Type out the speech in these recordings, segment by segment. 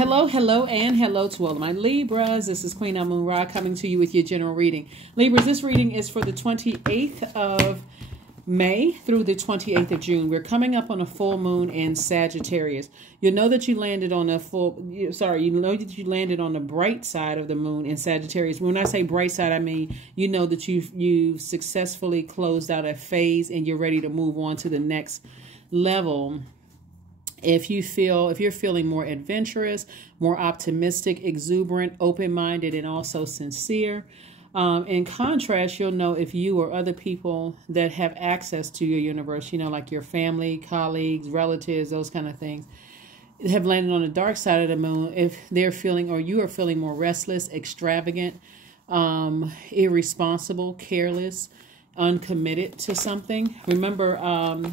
Hello, hello, and hello to all of my Libras. This is Queen Amun Ra coming to you with your general reading. Libras, this reading is for the 28th of May through the 28th of June. We're coming up on a full moon in Sagittarius. You know that you landed on you landed on the bright side of the moon in Sagittarius. When I say bright side, I mean you know that you've successfully closed out a phase and you're ready to move on to the next level. If you're feeling more adventurous, more optimistic, exuberant, open-minded, and also sincere. In contrast, you'll know if you or other people that have access to your universe, like your family, colleagues, relatives, those kind of things, have landed on the dark side of the moon. If they're feeling, or you are feeling more restless, extravagant, irresponsible, careless, uncommitted to something. Remember,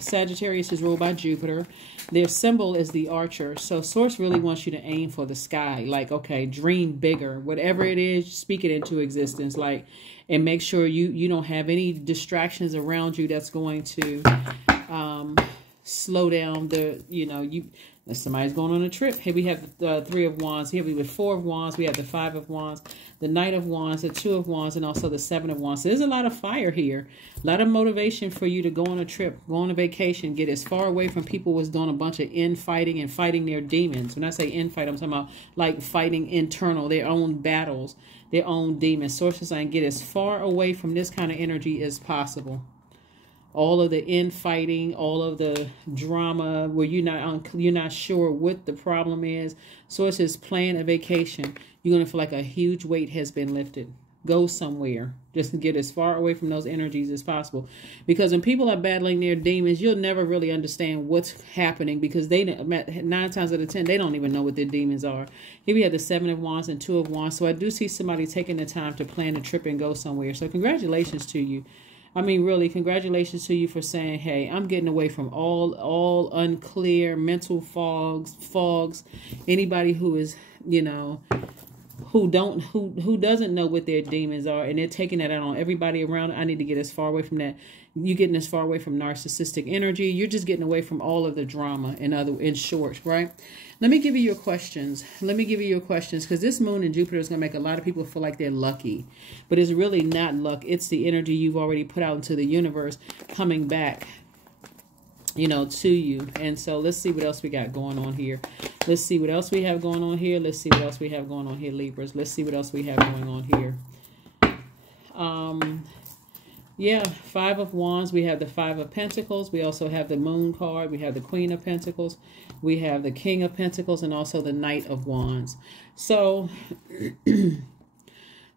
Sagittarius is ruled by Jupiter. Their symbol is the archer. So Source really wants you to aim for the sky. Like, okay, dream bigger. Whatever it is, speak it into existence. Like, and make sure you don't have any distractions around you that's going to slow down somebody's going on a trip. Here we have the Three of Wands. Here we have 4 of Wands. We have the 5 of Wands, the Knight of Wands, the 2 of Wands, and also the 7 of Wands. So there's a lot of fire here. A lot of motivation for you to go on a trip, go on a vacation, get as far away from people who was doing a bunch of infighting and fighting their demons. When I say infight, I'm talking about like fighting internal, their own battles, their own demons. Source is saying get as far away from this kind of energy as possible. All of the infighting, all of the drama where you're not sure what the problem is. Source is plan a vacation. You're going to feel like a huge weight has been lifted. Go somewhere. Just get as far away from those energies as possible. Because when people are battling their demons, you'll never really understand what's happening because 9 times out of 10, they don't even know what their demons are. Here we have the 7 of Wands and 2 of Wands. So I do see somebody taking the time to plan a trip and go somewhere. So congratulations to you. I mean, really, congratulations to you for saying, hey, I'm getting away from all unclear mental fogs. Anybody who is, who doesn't know what their demons are, and they're taking that out on everybody around. I need to get as far away from that. You're getting as far away from narcissistic energy. You're just getting away from all of the drama, in short, right? Let me give you your questions. Because this moon and Jupiter is going to make a lot of people feel like they're lucky. But it's really not luck. It's the energy you've already put out into the universe coming back, to you. And so let's see what else we got going on here. Let's see what else we have going on here. Let's see what else we have going on here, Libras. Let's see what else we have going on here. Yeah, 5 of Wands. We have the 5 of Pentacles. We also have the Moon card. We have the Queen of Pentacles. We have the King of Pentacles and also the Knight of Wands. So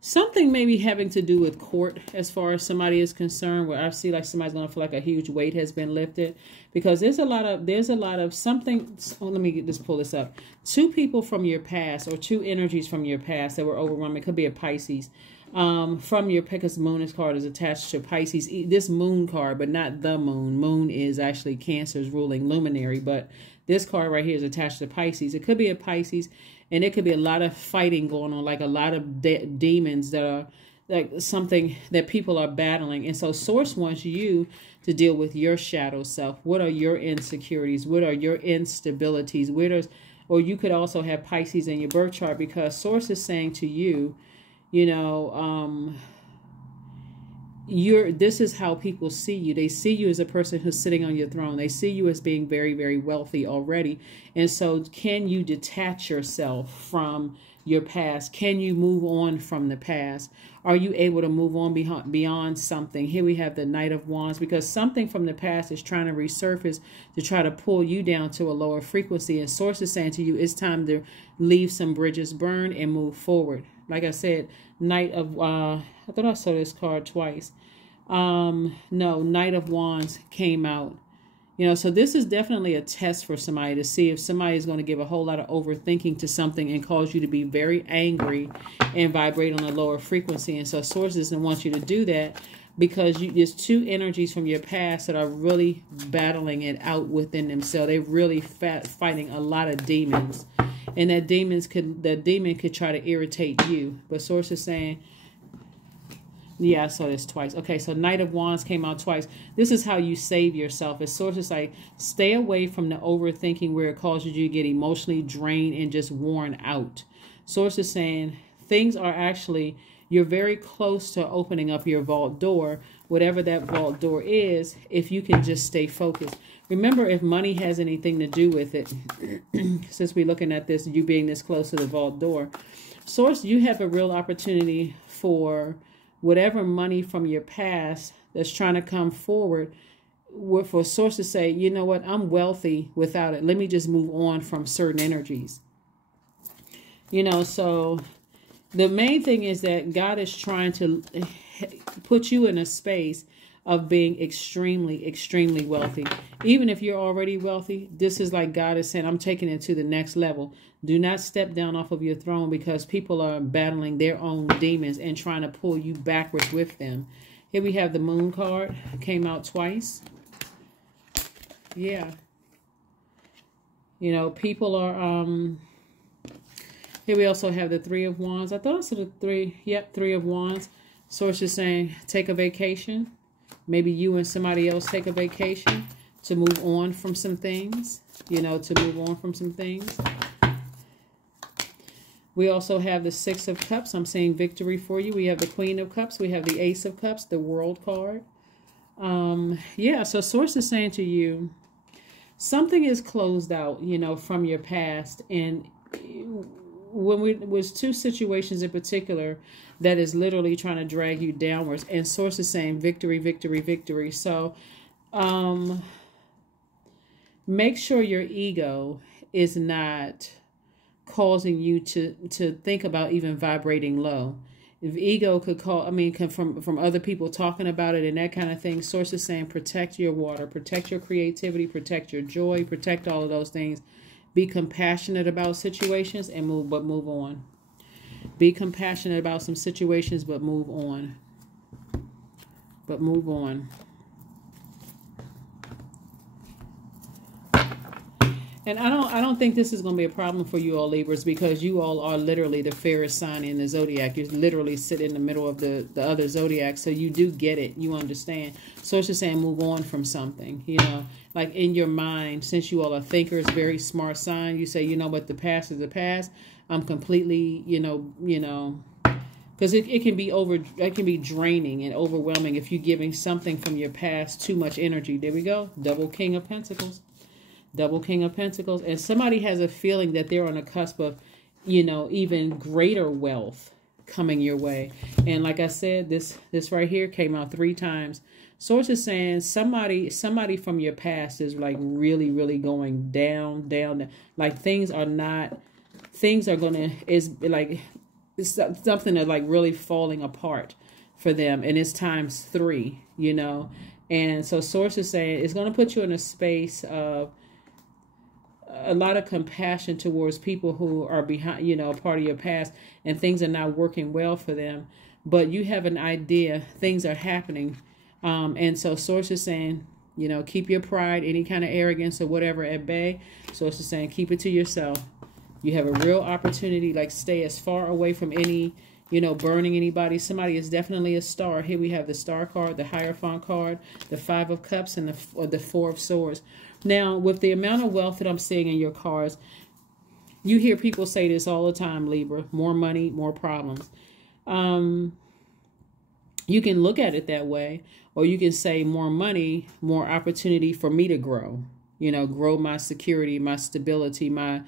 something maybe having to do with court as far as somebody is concerned, where I see like somebody's going to feel like a huge weight has been lifted, because there's a lot of something. Oh, let me just pull this up. 2 people from your past, or 2 energies from your past that were overwhelming. It could be a Pisces. From your because Moon card is attached to Pisces. This Moon card, but not the Moon. Moon is actually Cancer's ruling luminary, but this card right here is attached to Pisces. It could be a Pisces, and it could be a lot of fighting going on, like a lot of demons that are like something that people are battling. And so Source wants you to deal with your shadow self. What are your insecurities? What are your instabilities? Or you could also have Pisces in your birth chart, because Source is saying to you, this is how people see you. They see you as a person who's sitting on your throne. They see you as being very, very wealthy already. And so can you detach yourself from your past? Can you move on from the past? Are you able to move on beyond something? Here we have the Knight of Wands, because something from the past is trying to resurface to try to pull you down to a lower frequency. And Source is saying to you, it's time to leave some bridges burned and move forward. Like I said, Knight of, I thought I saw this card twice. No, Knight of Wands came out. So this is definitely a test for somebody to see if somebody is going to give a whole lot of overthinking to something and cause you to be very angry and vibrate on a lower frequency. And so Source doesn't want you to do that, because there's 2 energies from your past that are really battling it out within themselves. They're really fighting a lot of demons. And that demon could try to irritate you. But Source is saying, Yeah, I saw this twice. Okay, so Knight of Wands came out twice. This is how you save yourself. It's sort of like stay away from the overthinking where it causes you to get emotionally drained and just worn out. Source is saying things are actually, you're very close to opening up your vault door, whatever that vault door is, if you can just stay focused. Remember, if money has anything to do with it, since we're looking at this, you being this close to the vault door, Source, you have a real opportunity for whatever money from your past that's trying to come forward, for Source to say, you know what, I'm wealthy without it. Let me just move on from certain energies. You know, so the main thing is that God is trying to put you in a space of being extremely, extremely wealthy. Even if you're already wealthy, this is like God is saying, I'm taking it to the next level. Do not step down off of your throne because people are battling their own demons and trying to pull you backwards with them. Here we have the Moon card. Came out twice. Yeah. You know, people are... Here we also have the Three of Wands. I thought I said the three. Yep, Three of Wands. Source is saying take a vacation. Maybe you and somebody else take a vacation to move on from some things. You know, to move on from some things. We also have the Six of Cups. I'm saying victory for you. We have the Queen of Cups. We have the Ace of Cups, the World card. Yeah, so Source is saying to you, something is closed out, you know, from your past. And when was two situations in particular that is literally trying to drag you downwards, and Source is saying victory, victory, victory. So make sure your ego is not causing you to think about even vibrating low. If ego could come from other people talking about it and that kind of thing, Source is saying protect your water, protect your creativity, protect your joy, protect all of those things. Be compassionate about situations and move on. Be compassionate about some situations, but move on. But move on. And I don't think this is going to be a problem for you all Libras, because you all are literally the fairest sign in the zodiac. You literally sit in the middle of the other zodiac, so you do get it. You understand. So it's just saying move on from something, you know, like in your mind, since you all are thinkers, very smart sign, you say, you know what, the past is the past. I'm completely, you know, because it can be draining and overwhelming if you're giving something from your past too much energy. There we go. Double King of Pentacles. Double King of Pentacles. And somebody has a feeling that they're on the cusp of, you know, even greater wealth coming your way. And like I said, this right here came out 3 times. Source is saying somebody from your past is like really, really going down. Like things are going to, is like, it's something that's like really falling apart for them. And it's ×3, you know. And so Source is saying it's going to put you in a space of a lot of compassion towards people who are behind, you know, part of your past, and things are not working well for them. But you have an idea, things are happening. And so Source is saying, you know, keep your pride, any kind of arrogance or whatever at bay. Source is saying, keep it to yourself. You have a real opportunity, like stay as far away from any, you know, burning anybody. Somebody is definitely a star. Here we have the Star card, the Hierophant card, the 5 of Cups, and the 4 of Swords. Now, with the amount of wealth that I'm seeing in your cards, you hear people say this all the time, Libra, more money, more problems. You can look at it that way, or you can say more money, more opportunity for me to grow, you know, grow my security, my stability, my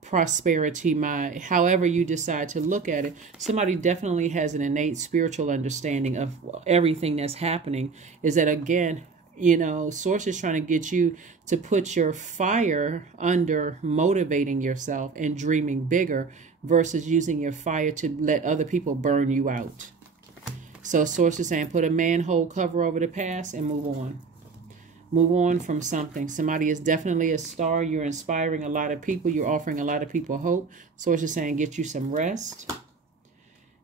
prosperity, my however you decide to look at it. Somebody definitely has an innate spiritual understanding of everything that's happening. Is that, again, you know, Source is trying to get you to put your fire under motivating yourself and dreaming bigger versus using your fire to let other people burn you out. So Source is saying put a manhole cover over the past and move on. Move on from something. Somebody is definitely a star. You're inspiring a lot of people. You're offering a lot of people hope. Source is saying get you some rest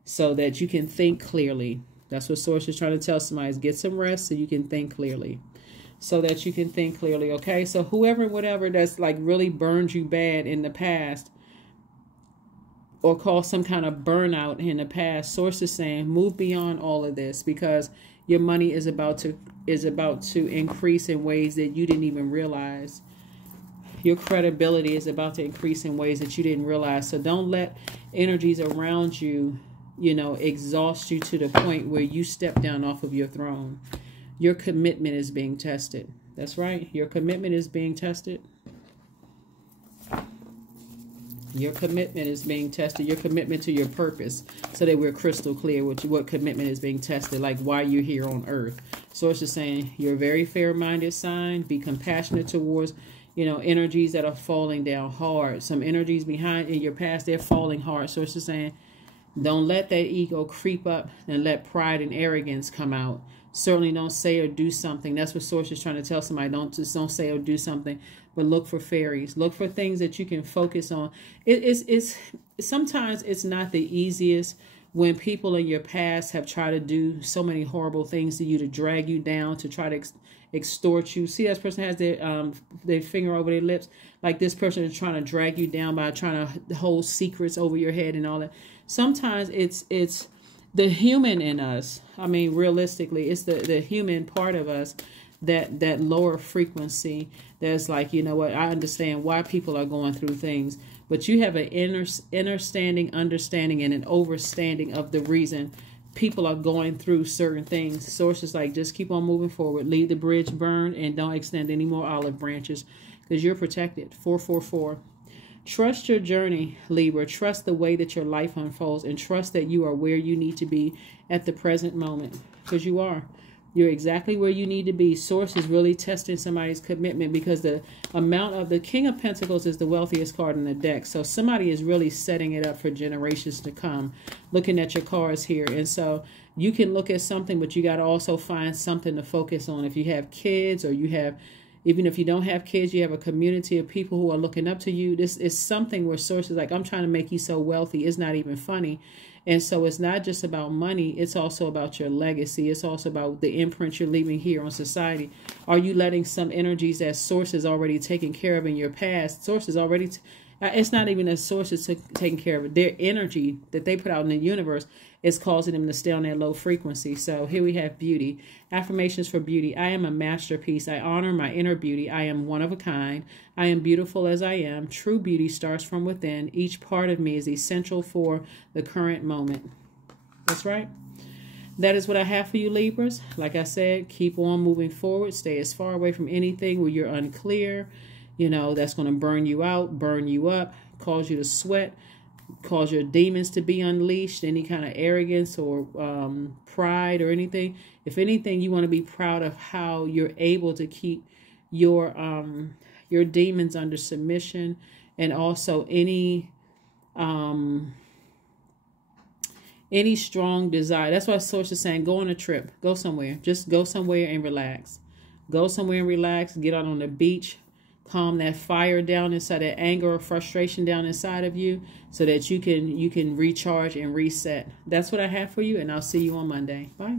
so that you can think clearly. That's what Source is trying to tell somebody, is get some rest so you can think clearly. So that you can think clearly, okay? So whoever, whatever that's like really burned you bad in the past, or cause some kind of burnout in the past. Source is saying move beyond all of this, because your money is about to increase in ways that you didn't even realize. Your credibility is about to increase in ways that you didn't realize. So don't let energies around you, you know, exhaust you to the point where you step down off of your throne. Your commitment is being tested. That's right. Your commitment is being tested. Your commitment is being tested. Your commitment to your purpose, so that we're crystal clear with what commitment is being tested, like why you're here on earth. Source is saying you're a very fair-minded sign. Be compassionate towards, you know, energies that are falling down hard. Some energies behind in your past, they're falling hard. Source is saying don't let that ego creep up and let pride and arrogance come out. Certainly don't say or do something. That's what Source is trying to tell somebody. Don't say or do something, but look for fairies. Look for things that you can focus on. It's sometimes it's not the easiest when people in your past have tried to do so many horrible things to you, to drag you down, to try to extort you. See, that person has their finger over their lips. Like this person is trying to drag you down by trying to hold secrets over your head and all that. Sometimes it's the human in us. I mean, realistically, it's the human part of us, that lower frequency that's like, you know what, I understand why people are going through things, but you have an understanding, and an overstanding of the reason people are going through certain things. Source is like, just keep on moving forward. Leave the bridge burned and don't extend any more olive branches, because you're protected. 444. Trust your journey, Libra. Trust the way that your life unfolds, and trust that you are where you need to be at the present moment, because you are. You're exactly where you need to be. Source is really testing somebody's commitment, because the amount of the King of Pentacles is the wealthiest card in the deck. So somebody is really setting it up for generations to come, looking at your cards here. And so you can look at something, but you got to also find something to focus on. If you have kids, or you have, even if you don't have kids, you have a community of people who are looking up to you. This is something where Source is like, I'm trying to make you so wealthy. It's not even funny. And so it's not just about money. It's also about your legacy. It's also about the imprint you're leaving here on society. Are you letting some energies that Source is already taking care of in your past? Source is already, it's not even that Source is taking care of it. Their energy that they put out in the universe is causing them to stay on that low frequency. So here we have beauty. Affirmations for beauty. I am a masterpiece. I honor my inner beauty. I am one of a kind. I am beautiful as I am. True beauty starts from within. Each part of me is essential for the current moment. That's right. That is what I have for you, Libras. Like I said, keep on moving forward. Stay as far away from anything where you're unclear. You know, that's going to burn you out, burn you up, cause you to sweat, cause your demons to be unleashed, any kind of arrogance or pride or anything. If anything, you want to be proud of how you're able to keep your demons under submission, and also any strong desire. That's why Source is saying, go on a trip, go somewhere, just go somewhere and relax. Go somewhere and relax, get out on the beach, calm that fire down inside, that anger or frustration down inside of you, so that you can recharge and reset. That's what I have for you, and I'll see you on Monday. Bye.